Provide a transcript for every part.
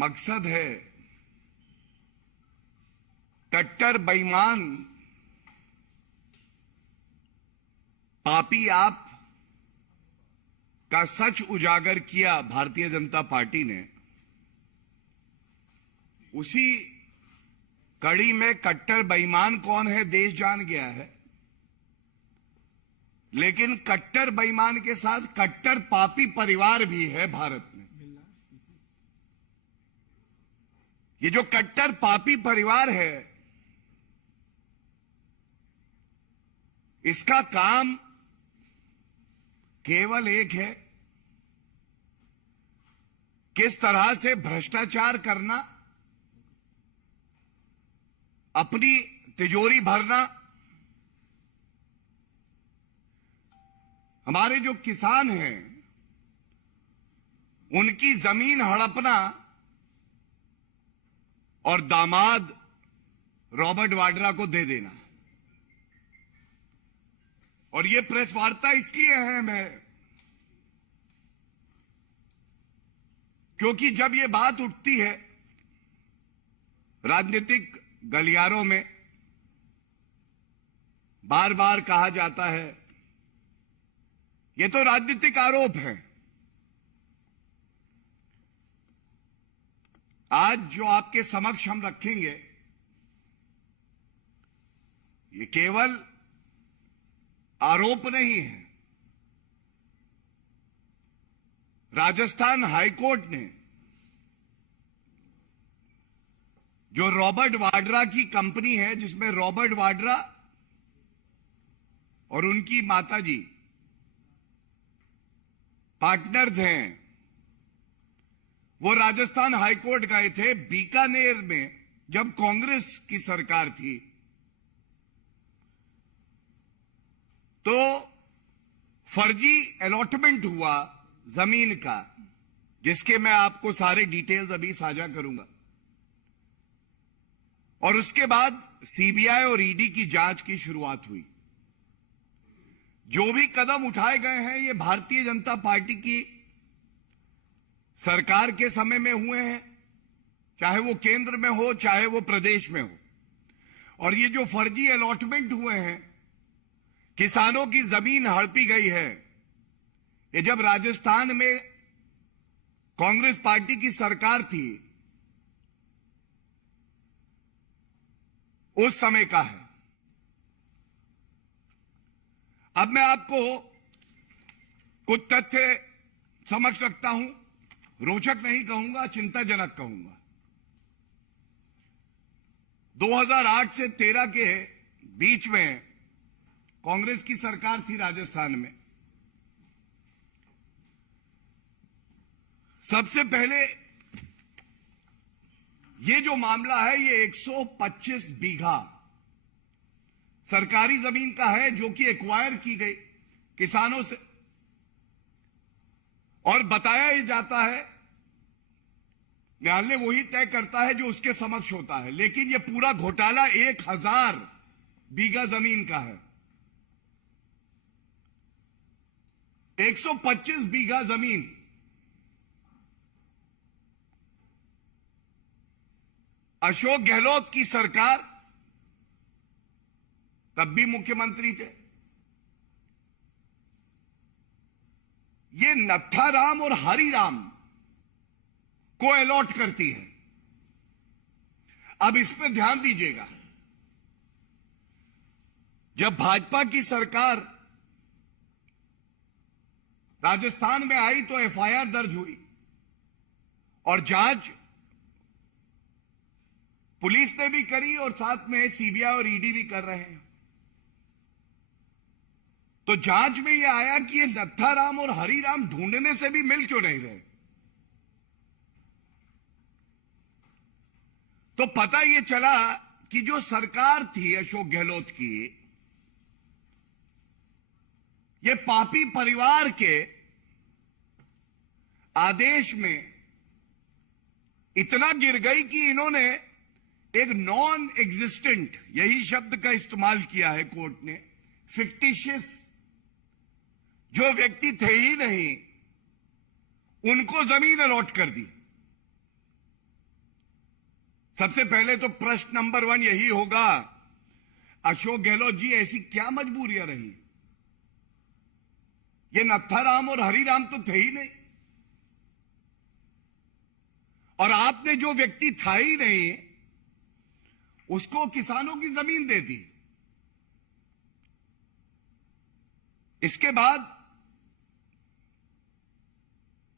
मकसद है कट्टर बेईमान पापी आप का सच उजागर किया भारतीय जनता पार्टी ने। उसी कड़ी में कट्टर बेईमान कौन है देश जान गया है, लेकिन कट्टर बेईमान के साथ कट्टर पापी परिवार भी है भारत में। ये जो कट्टर पापी परिवार है, इसका काम केवल एक है, किस तरह से भ्रष्टाचार करना, अपनी तिजोरी भरना, हमारे जो किसान हैं उनकी जमीन हड़पना और दामाद रॉबर्ट वाड्रा को दे देना। और ये प्रेस वार्ता इसलिए अहम है क्योंकि जब ये बात उठती है राजनीतिक गलियारों में, बार बार कहा जाता है ये तो राजनीतिक आरोप है। आज जो आपके समक्ष हम रखेंगे ये केवल आरोप नहीं है। राजस्थान हाईकोर्ट ने जो रॉबर्ट वाड्रा की कंपनी है, जिसमें रॉबर्ट वाड्रा और उनकी माताजी पार्टनर्स हैं, वो राजस्थान हाईकोर्ट गए थे बीकानेर में जब कांग्रेस की सरकार थी। तो फर्जी अलॉटमेंट हुआ जमीन का, जिसके मैं आपको सारे डिटेल्स अभी साझा करूंगा। और उसके बाद सीबीआई और ईडी की जांच की शुरुआत हुई। जो भी कदम उठाए गए हैं ये भारतीय जनता पार्टी की सरकार के समय में हुए हैं, चाहे वो केंद्र में हो चाहे वो प्रदेश में हो। और ये जो फर्जी अलॉटमेंट हुए हैं, किसानों की जमीन हड़पी गई है, ये जब राजस्थान में कांग्रेस पार्टी की सरकार थी उस समय का है। अब मैं आपको कुछ तथ्य समक्ष रखता हूं, रोचक नहीं कहूंगा, चिंताजनक कहूंगा। 2008 से 13 के बीच में कांग्रेस की सरकार थी राजस्थान में। सबसे पहले ये जो मामला है ये 125 बीघा सरकारी जमीन का है जो कि एक्वायर की गई किसानों से। और बताया ही जाता है, न्यायालय वही तय करता है जो उसके समक्ष होता है, लेकिन ये पूरा घोटाला 1000 बीघा जमीन का है। 125 बीघा जमीन अशोक गहलोत की सरकार, तब भी मुख्यमंत्री थे, ये नत्थाराम और हरिराम को अलॉट करती है। अब इस पे ध्यान दीजिएगा, जब भाजपा की सरकार राजस्थान में आई तो एफआईआर दर्ज हुई और जांच पुलिस ने भी करी और साथ में सीबीआई और ईडी भी कर रहे हैं। तो जांच में यह आया कि ये नत्थाराम और हरिराम ढूंढने से भी मिल क्यों नहीं रहे। तो पता यह चला कि जो सरकार थी अशोक गहलोत की, ये पापी परिवार के आदेश में इतना गिर गई कि इन्होंने एक नॉन एग्जिस्टेंट, यही शब्द का इस्तेमाल किया है कोर्ट ने, फिक्टिशियस, जो व्यक्ति थे ही नहीं, उनको जमीन अलॉट कर दी। सबसे पहले तो प्रश्न नंबर 1 यही होगा, अशोक गहलोत जी ऐसी क्या मजबूरियां रही? ये नत्थाराम और हरिराम तो थे ही नहीं, और आपने जो व्यक्ति था ही नहीं उसको किसानों की जमीन दे दी। इसके बाद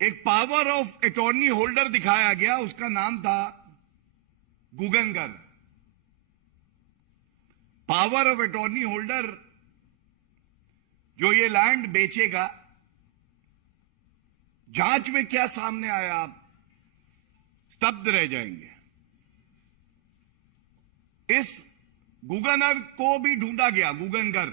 एक पावर ऑफ अटॉर्नी होल्डर दिखाया गया, उसका नाम था गुगनगर। पावर ऑफ अटॉर्नी होल्डर जो ये लैंड बेचेगा, जांच में क्या सामने आया आप स्तब्ध रह जाएंगे। इस गुगनगर को भी ढूंढा गया, गुगनगर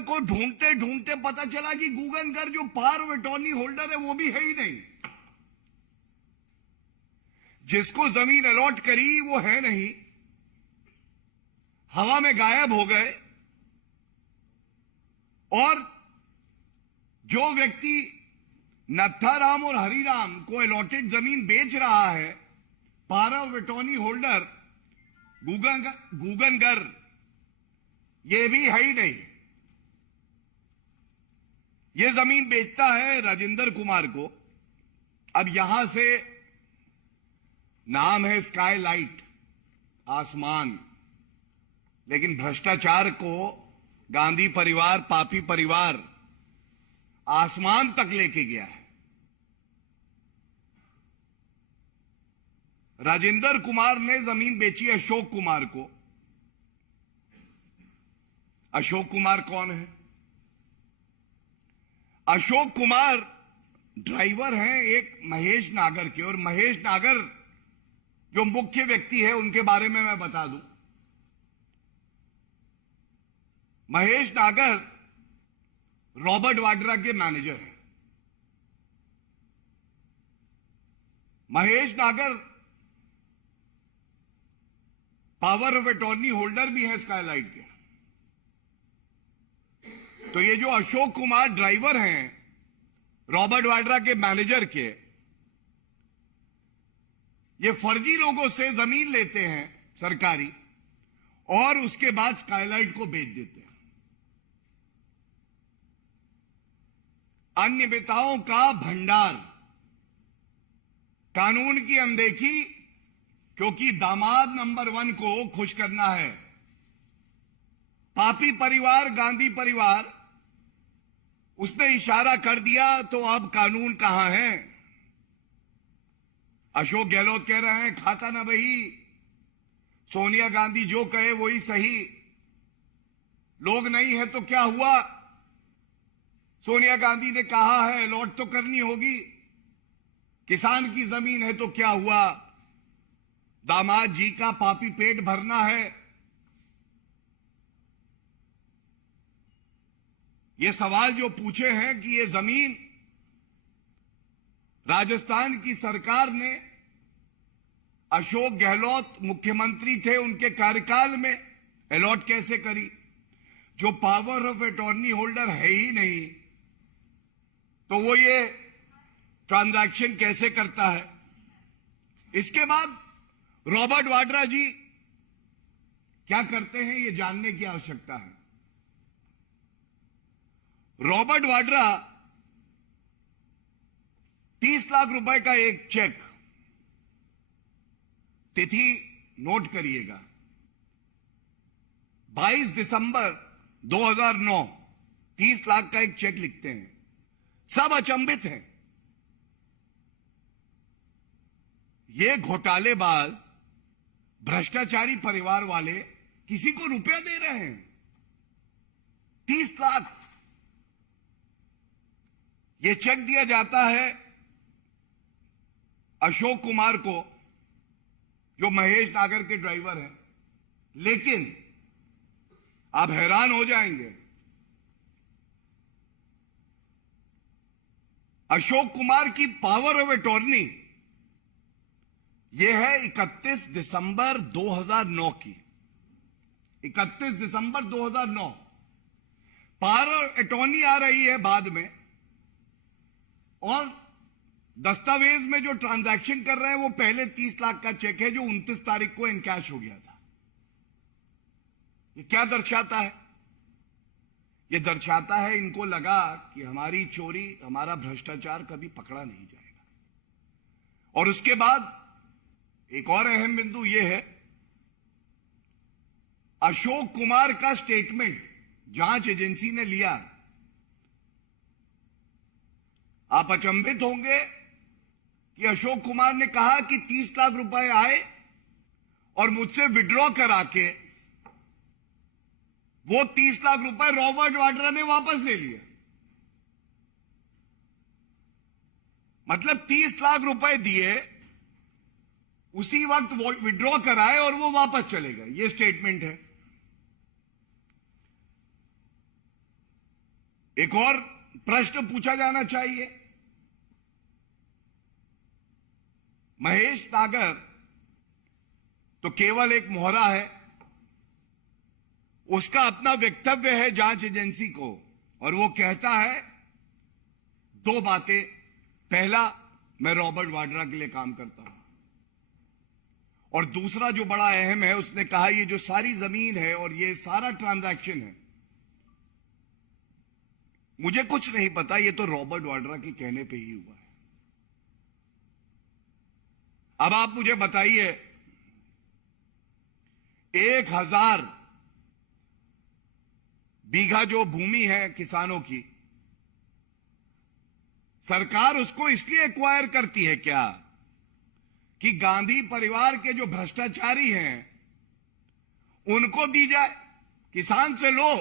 को ढूंढते ढूंढते पता चला कि गुगनगर जो पावर ऑफ अटॉर्नी होल्डर है वो भी है ही नहीं। जिसको जमीन अलॉट करी वो है नहीं, हवा में गायब हो गए। और जो व्यक्ति नत्थाराम और हरिराम को अलॉटेड जमीन बेच रहा है, पावर ऑफ अटॉर्नी होल्डर गुगनगर, ये भी है ही नहीं। ये जमीन बेचता है राजेंद्र कुमार को। अब यहां से नाम है स्काई लाइट, आसमान, लेकिन भ्रष्टाचार को गांधी परिवार, पापी परिवार आसमान तक लेके गया है। राजेंद्र कुमार ने जमीन बेची अशोक कुमार को। अशोक कुमार कौन है? अशोक कुमार ड्राइवर हैं एक महेश नागर के, और महेश नागर जो मुख्य व्यक्ति है उनके बारे में मैं बता दूं। महेश नागर रॉबर्ट वाड्रा के मैनेजर हैं। महेश नागर पावर ऑफ अटॉर्नी होल्डर भी है स्काईलाइट के। तो ये जो अशोक कुमार ड्राइवर हैं रॉबर्ट वाड्रा के मैनेजर के, ये फर्जी लोगों से जमीन लेते हैं सरकारी, और उसके बाद स्काईलाइट को बेच देते हैं। अनियमितताओं का भंडार, कानून की अनदेखी, क्योंकि दामाद नंबर 1 को खुश करना है। पापी परिवार, गांधी परिवार, उसने इशारा कर दिया तो अब कानून कहां है? अशोक गहलोत कह रहे हैं खाता ना बही, सोनिया गांधी जो कहे वही सही। लोग नहीं है तो क्या हुआ? सोनिया गांधी ने कहा है अलॉट तो करनी होगी। किसान की जमीन है तो क्या हुआ? दामाद जी का पापी पेट भरना है। ये सवाल जो पूछे हैं कि ये जमीन राजस्थान की सरकार ने अशोक गहलोत मुख्यमंत्री थे उनके कार्यकाल में अलॉट कैसे करी? जो पावर ऑफ अटॉर्नी होल्डर है ही नहीं तो वो ये ट्रांजैक्शन कैसे करता है? इसके बाद रॉबर्ट वाड्रा जी क्या करते हैं ये जानने की आवश्यकता है। रॉबर्ट वाड्रा 30 लाख रुपए का एक चेक, तिथि नोट करिएगा, 22 दिसंबर 2009, 30 लाख का एक चेक लिखते हैं। सब अचंभित हैं। ये घोटालेबाज, भ्रष्टाचारी परिवार वाले किसी को रुपया दे रहे हैं 30 लाख। ये चेक दिया जाता है अशोक कुमार को जो महेश नागर के ड्राइवर हैं। लेकिन आप हैरान हो जाएंगे, अशोक कुमार की पावर ऑफ अटॉर्नी यह है 31 दिसंबर 2009 की। 31 दिसंबर 2009 पावर ऑफ अटॉर्नी आ रही है बाद में, और दस्तावेज में जो ट्रांजैक्शन कर रहे हैं वो पहले 30 लाख का चेक है जो 29 तारीख को इनकैश हो गया था। ये क्या दर्शाता है? ये दर्शाता है इनको लगा कि हमारी चोरी, हमारा भ्रष्टाचार कभी पकड़ा नहीं जाएगा। और उसके बाद एक और अहम बिंदु यह है, अशोक कुमार का स्टेटमेंट जांच एजेंसी ने लिया। आप अचंभित होंगे कि अशोक कुमार ने कहा कि 30 लाख रुपए आए और मुझसे विड्रॉ करा के वो 30 लाख रुपए रॉबर्ट वाड्रा ने वापस ले लिया। मतलब 30 लाख रुपए दिए, उसी वक्त विड्रॉ कराए और वो वापस चले गए। ये स्टेटमेंट है। एक और प्रश्न पूछा जाना चाहिए। महेश नागर तो केवल एक मोहरा है, उसका अपना वक्तव्य है जांच एजेंसी को, और वो कहता है 2 बातें। पहला, मैं रॉबर्ट वाड्रा के लिए काम करता हूं, और दूसरा जो बड़ा अहम है, उसने कहा ये जो सारी जमीन है और ये सारा ट्रांजैक्शन है, मुझे कुछ नहीं पता, ये तो रॉबर्ट वाड्रा के कहने पे ही हुआ है। अब आप मुझे बताइए, 1000 बीघा जो भूमि है किसानों की, सरकार उसको इसलिए एक्वायर करती है क्या कि गांधी परिवार के जो भ्रष्टाचारी हैं उनको दी जाए? किसान से लो,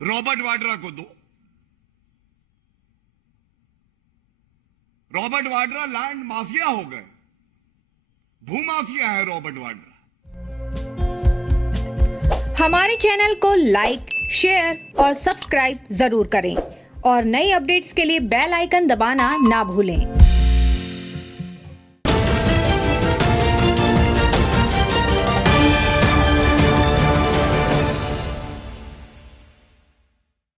रॉबर्ट वाड्रा को दो। रॉबर्ट वाड्रा लैंड माफिया हो गए, भूमाफिया है रॉबर्ट वाड्रा। हमारे चैनल को लाइक, शेयर और सब्सक्राइब जरूर करें और नई अपडेट्स के लिए बेल आइकन दबाना ना भूलें।